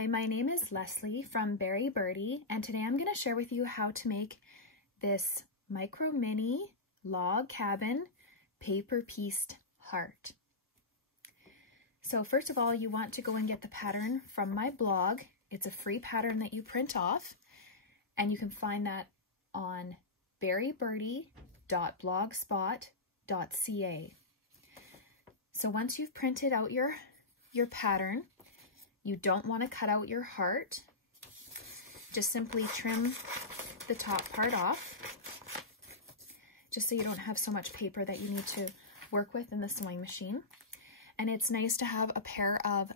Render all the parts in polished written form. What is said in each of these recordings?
Hi, my name is Leslie from Berry Birdie, and today I'm going to share with you how to make this micro mini log cabin paper pieced heart. So first of all, you want to go and get the pattern from my blog. It's a free pattern that you print off, and you can find that on berrybirdie.blogspot.ca. So once you've printed out your pattern, you don't want to cut out your heart. Just simply trim the top part off, just so you don't have so much paper that you need to work with in the sewing machine. And it's nice to have a pair of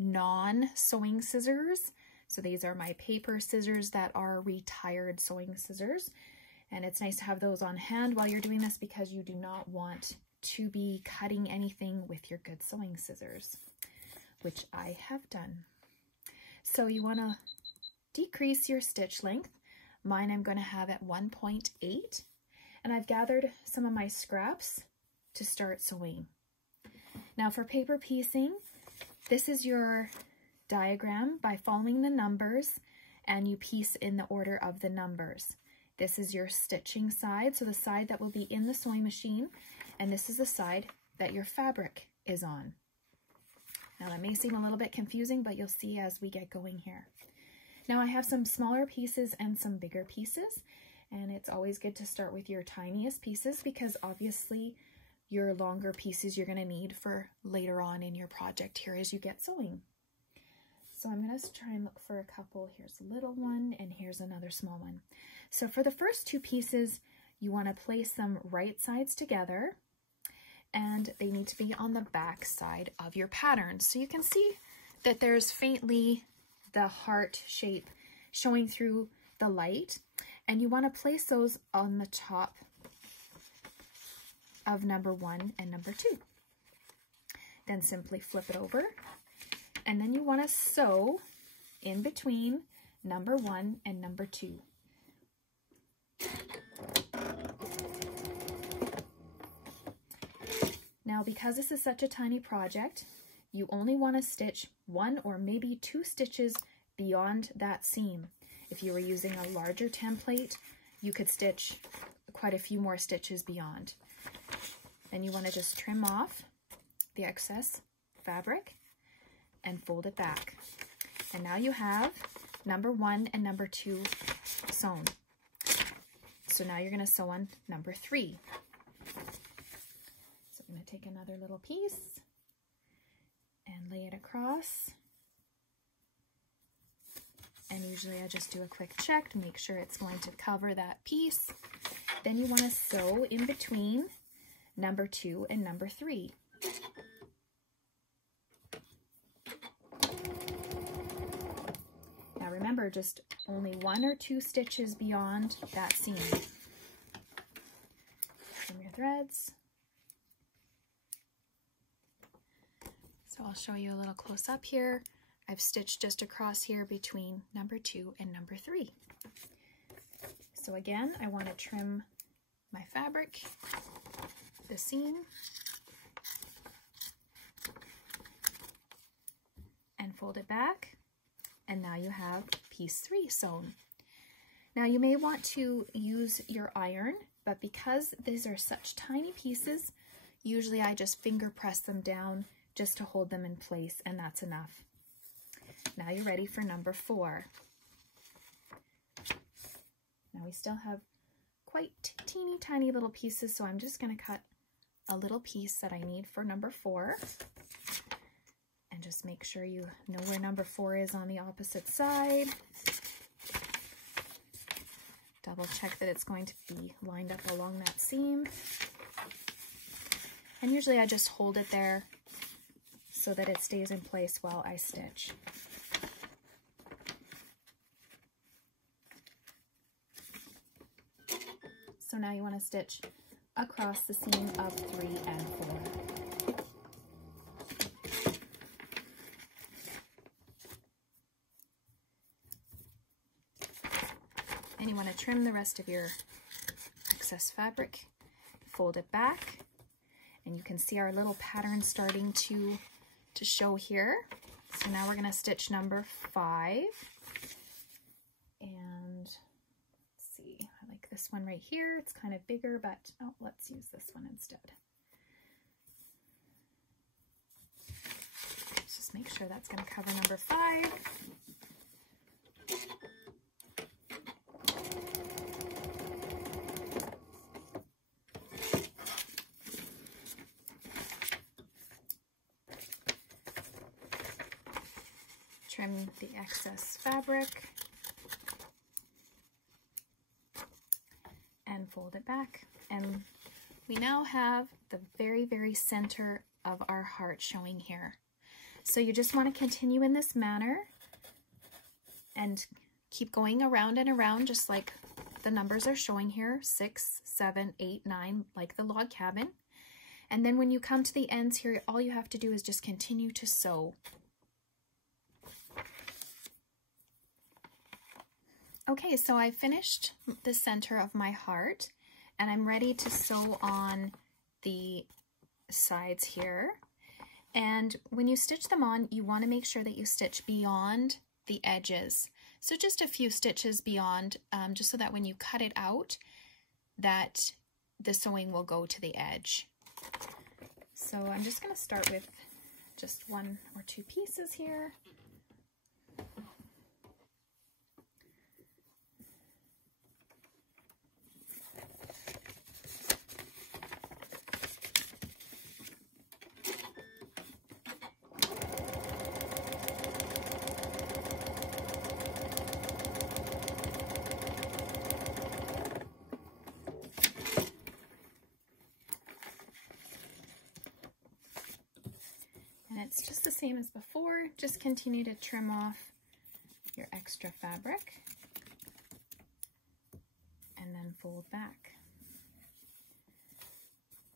non-sewing scissors. So these are my paper scissors that are retired sewing scissors. And it's nice to have those on hand while you're doing this, because you do not want to be cutting anything with your good sewing scissors, which I have done. So you want to decrease your stitch length. Mine I'm going to have at 1.8, and I've gathered some of my scraps to start sewing. Now for paper piecing, this is your diagram by following the numbers, and you piece in the order of the numbers. This is your stitching side, so the side that will be in the sewing machine, and this is the side that your fabric is on. Now that may seem a little bit confusing, but you'll see as we get going here. Now I have some smaller pieces and some bigger pieces, and it's always good to start with your tiniest pieces, because obviously your longer pieces you're going to need for later on in your project here as you get sewing. So I'm going to try and look for a couple. Here's a little one, and here's another small one. So for the first two pieces, you want to place them right sides together, and they need to be on the back side of your pattern. So you can see that there's faintly the heart shape showing through the light, and you want to place those on the top of number 1 and number 2. Then simply flip it over, and then you want to sew in between number 1 and number 2. Now, because this is such a tiny project, you only want to stitch 1 or maybe 2 stitches beyond that seam. If you were using a larger template, you could stitch quite a few more stitches beyond. Then you want to just trim off the excess fabric and fold it back. And now you have number 1 and number 2 sewn. So now you're going to sew on number 3. So I'm going to take another little piece and lay it across. And usually I just do a quick check to make sure it's going to cover that piece. Then you want to sew in between number 2 and number 3. Now remember, just only 1 or 2 stitches beyond that seam. Trim your threads. So I'll show you a little close up here. I've stitched just across here between number 2 and number 3. So again, I want to trim my fabric, the seam, and fold it back. And now you have piece 3 sewn. Now you may want to use your iron, but because these are such tiny pieces, usually I just finger press them down just to hold them in place, and that's enough. Now you're ready for number 4. Now we still have quite teeny tiny little pieces, so I'm just going to cut a little piece that I need for number 4. And just make sure you know where number 4 is on the opposite side. Double check that it's going to be lined up along that seam. And usually I just hold it there so that it stays in place while I stitch. So now you want to stitch across the seam of 3 and 4. And you want to trim the rest of your excess fabric, fold it back, and you can see our little pattern starting to show here. So So now we're going to stitch number 5. And let's see, I like this one right here. It's kind of bigger, but oh, let's use this one instead. Let's just make sure that's going to cover number 5. Trim the excess fabric and fold it back. And we now have the very, very center of our heart showing here. So you just want to continue in this manner and keep going around and around, just like the numbers are showing here, 6, 7, 8, 9, like the log cabin. And then when you come to the ends here, all you have to do is just continue to sew. Okay, so I finished the center of my heart and I'm ready to sew on the sides here. And when you stitch them on, you want to make sure that you stitch beyond the edges. So just a few stitches beyond, just so that when you cut it out, that the sewing will go to the edge. So I'm just going to start with just 1 or 2 pieces here. And it's just the same as before, just continue to trim off your extra fabric and then fold back.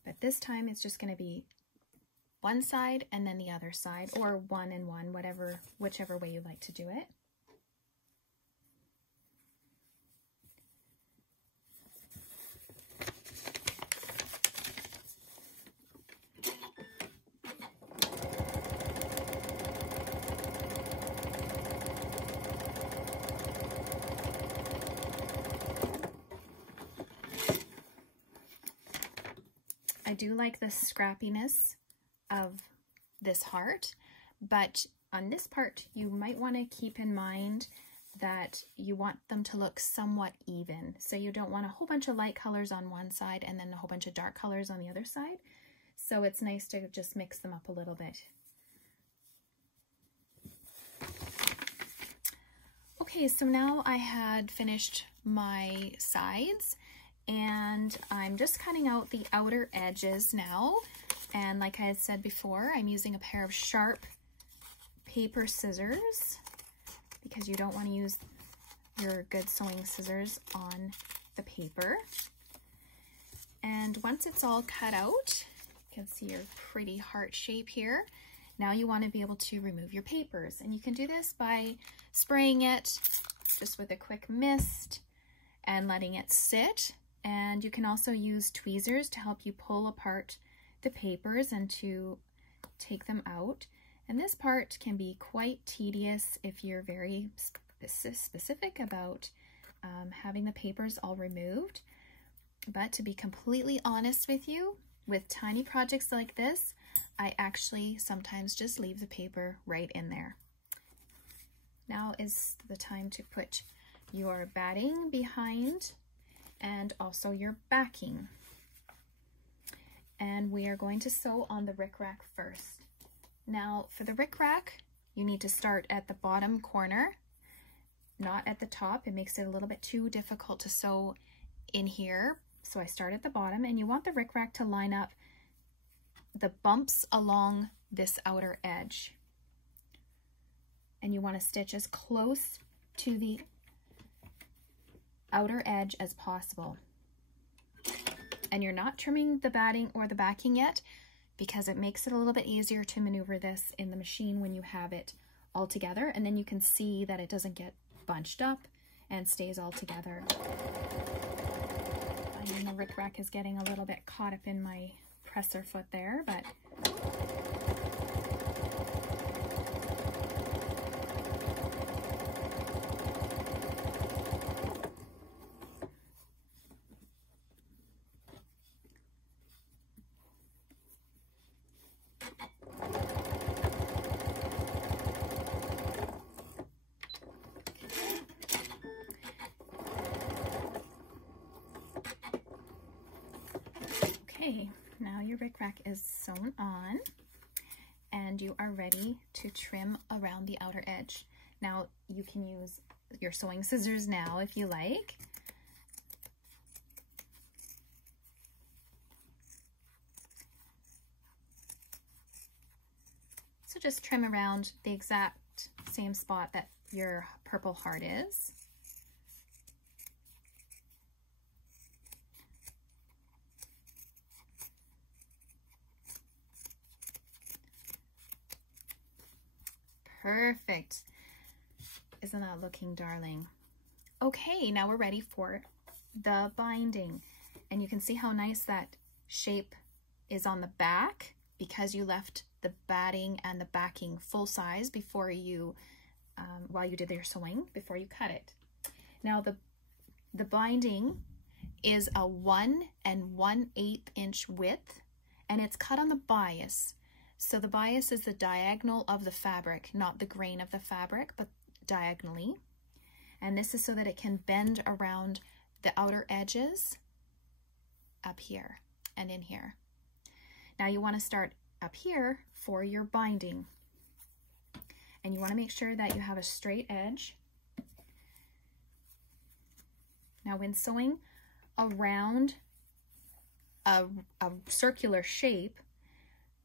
But this time it's just going to be one side and then the other side, or 1 and 1, whichever way you like to do it. I do like the scrappiness of this heart, but on this part you might want to keep in mind that you want them to look somewhat even. So you don't want a whole bunch of light colors on one side and then a whole bunch of dark colors on the other side. So it's nice to just mix them up a little bit. Okay, so now I had finished my sides and I'm just cutting out the outer edges now. And like I had said before, I'm using a pair of sharp paper scissors because you don't want to use your good sewing scissors on the paper. And once it's all cut out, you can see your pretty heart shape here. Now you want to be able to remove your papers, and you can do this by spraying it just with a quick mist and letting it sit. And you can also use tweezers to help you pull apart the papers and to take them out. And this part can be quite tedious if you're very specific about having the papers all removed. But to be completely honest with you, with tiny projects like this, I actually sometimes just leave the paper right in there. Now is the time to put your batting behind and also your backing. And we are going to sew on the rickrack first. Now for the rickrack, you need to start at the bottom corner, not at the top. It makes it a little bit too difficult to sew in here. So I start at the bottom, and you want the rickrack to line up the bumps along this outer edge. And you want to stitch as close to the outer edge as possible. And you're not trimming the batting or the backing yet because it makes it a little bit easier to maneuver this in the machine when you have it all together, and then you can see that it doesn't get bunched up and stays all together. I mean, the rickrack is getting a little bit caught up in my presser foot there, but your rickrack is sewn on and you are ready to trim around the outer edge. Now you can use your sewing scissors now if you like. So just trim around the exact same spot that your purple heart is. Perfect. Isn't that looking darling? Okay, now we're ready for the binding. And you can see how nice that shape is on the back because you left the batting and the backing full size before you, while you did your sewing, before you cut it. Now the binding is a 1 1/8 inch width and it's cut on the bias. So the bias is the diagonal of the fabric, not the grain of the fabric, but diagonally. And this is so that it can bend around the outer edges up here and in here. Now you want to start up here for your binding. And you want to make sure that you have a straight edge. Now when sewing around a circular shape,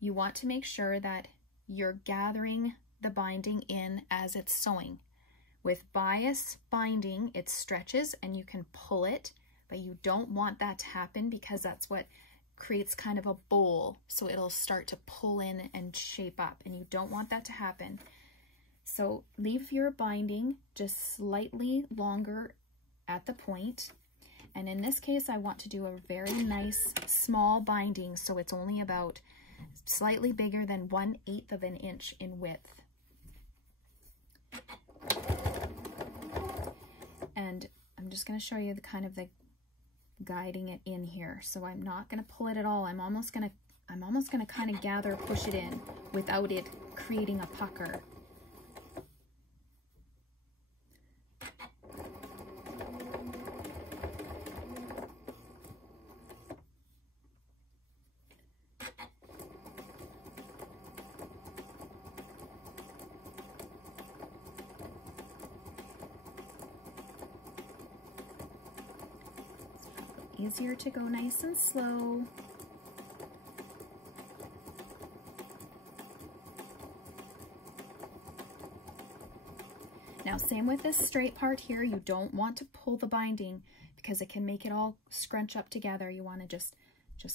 you want to make sure that you're gathering the binding in as it's sewing. With bias binding, it stretches and you can pull it, but you don't want that to happen because that's what creates kind of a bowl. So it'll start to pull in and shape up, and you don't want that to happen. So leave your binding just slightly longer at the point. And in this case, I want to do a very nice small binding, so it's only about slightly bigger than 1/8 of an inch in width. And I'm just going to show you the kind of the guiding it in here. So I'm not going to pull it at all. I'm almost going to kind of gather, push it in without it creating a pucker. Easier to go nice and slow. Now same with this straight part here, you don't want to pull the binding because it can make it all scrunch up together. You want to just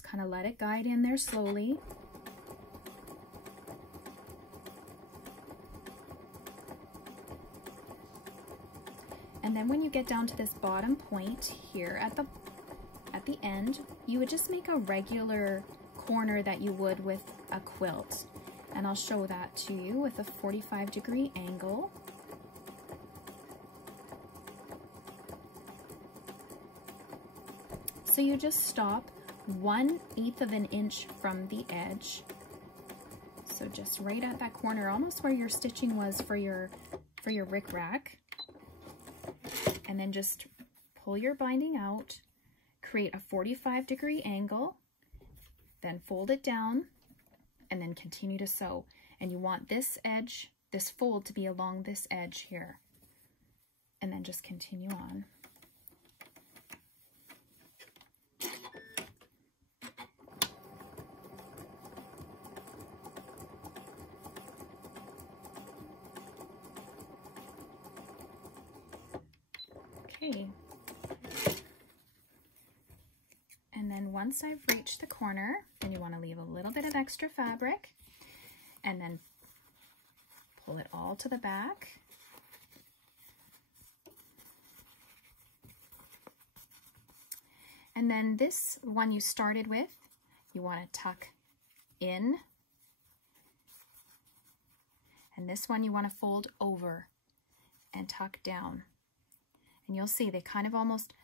kind of let it guide in there slowly. And then when you get down to this bottom point here at the end, you would just make a regular corner that you would with a quilt. And I'll show that to you with a 45-degree angle. So you just stop 1/8 of an inch from the edge. So just right at that corner, almost where your stitching was for your rickrack. And then just pull your binding out, create a 45-degree angle, then fold it down, and then continue to sew. And you want this edge, this fold, to be along this edge here. And then just continue on. Okay. And then once I've reached the corner, then you want to leave a little bit of extra fabric and then pull it all to the back. And then this one you started with, you want to tuck in. And this one you want to fold over and tuck down. And you'll see they kind of almost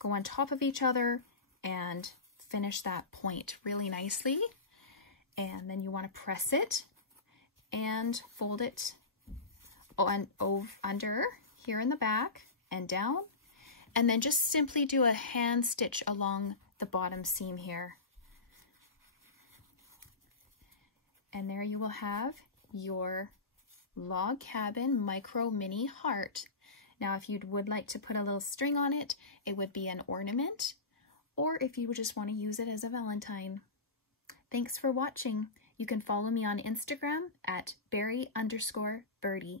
go on top of each other and finish that point really nicely. And then you want to press it and fold it on under here in the back and down. And then just simply do a hand stitch along the bottom seam here. And there you will have your log cabin micro mini heart. Now, if you would like to put a little string on it, it would be an ornament, or if you would just want to use it as a Valentine. Thanks for watching. You can follow me on Instagram at Berry_Birdie.